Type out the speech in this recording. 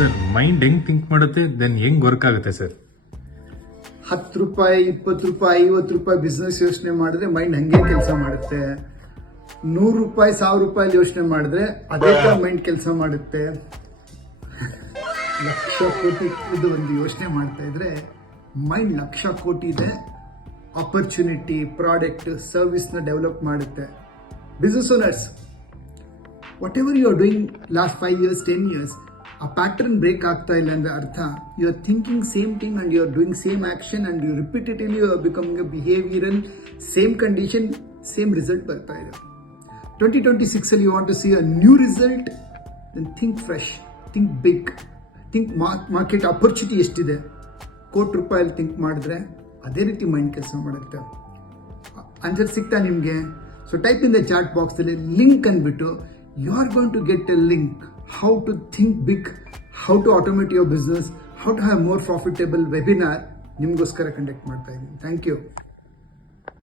Sir mind ಹೆಂಗ್ think ಮಾಡುತ್ತೆ then ಹೆಂಗ್ ವರ್ಕ್ ಆಗುತ್ತೆ ಸರ್? 10 ರೂಪಾಯಿ 20 ರೂಪಾಯಿ 50 ರೂಪಾಯಿ ಬಿಸ್ನೆಸ್ ಯೋಚನೆ ಮಾಡಿದ್ರೆ ಮೈಂಡ್ ಹಂಗೆ ಕೆಲಸ ಮಾಡುತ್ತೆ. 100 ರೂಪಾಯಿ 1000 ರೂಪಾಯಿ ಯೋಚನೆ ಮಾಡಿದ್ರೆ ಅದೇ ಮೈಂಡ್ ಕೆಲಸ ಮಾಡುತ್ತೆ. ಲಕ್ಷ ಕೋಟಿ ಇದು ಒಂದು ಯೋಚನೆ ಮಾಡ್ತಾ ಇದ್ರೆ ಮೈಂಡ್ ಲಕ್ಷ ಕೋಟಿ ಇದೆ ಆಪರ್ಚುನಿಟಿ ಪ್ರಾಡಕ್ಟ್ ಸರ್ವಿಸ್ನ ಡೆವಲಪ್ ಮಾಡುತ್ತೆ. Business owners, whatever you are doing last 5 years 10 years, ಆ ಪ್ಯಾಟರ್ನ್ ಬ್ರೇಕ್ ಆಗ್ತಾ ಇಲ್ಲ ಅಂದ್ರೆ ಅರ್ಥ you are thinking same thing and you are doing same action and you repetitively you are becoming a behavioural same condition same result ಬರ್ತಾ ಇದೆ. 2026 ಅಲ್ಲಿ you want to see a new result, then think fresh, think big, think market opportunity ಎಷ್ಟಿದೆ. ಕೋಟಿ ರೂಪಾಯಲ್ಲಿ think ಮಾಡಿದ್ರೆ ಅದೇ ರೀತಿ mind ಕೆಲಸ ಮಾಡುತ್ತೆ. ಆನ್ಸರ್ ಸಿಗ್ತಾ ನಿಮಗೆ? So type in the chat ಬಾಕ್ಸಲ್ಲಿ ಲಿಂಕ್ ಅಂದ್ಬಿಟ್ಟು you are going to get a link how to think big, how to automate your business, how to have more profitable webinar ನಿಮಗೋಸ್ಕರ ಕಂಡಕ್ಟ್ ಮಾಡ್ತಾ ಇದ್ದೀನಿ. Thank you.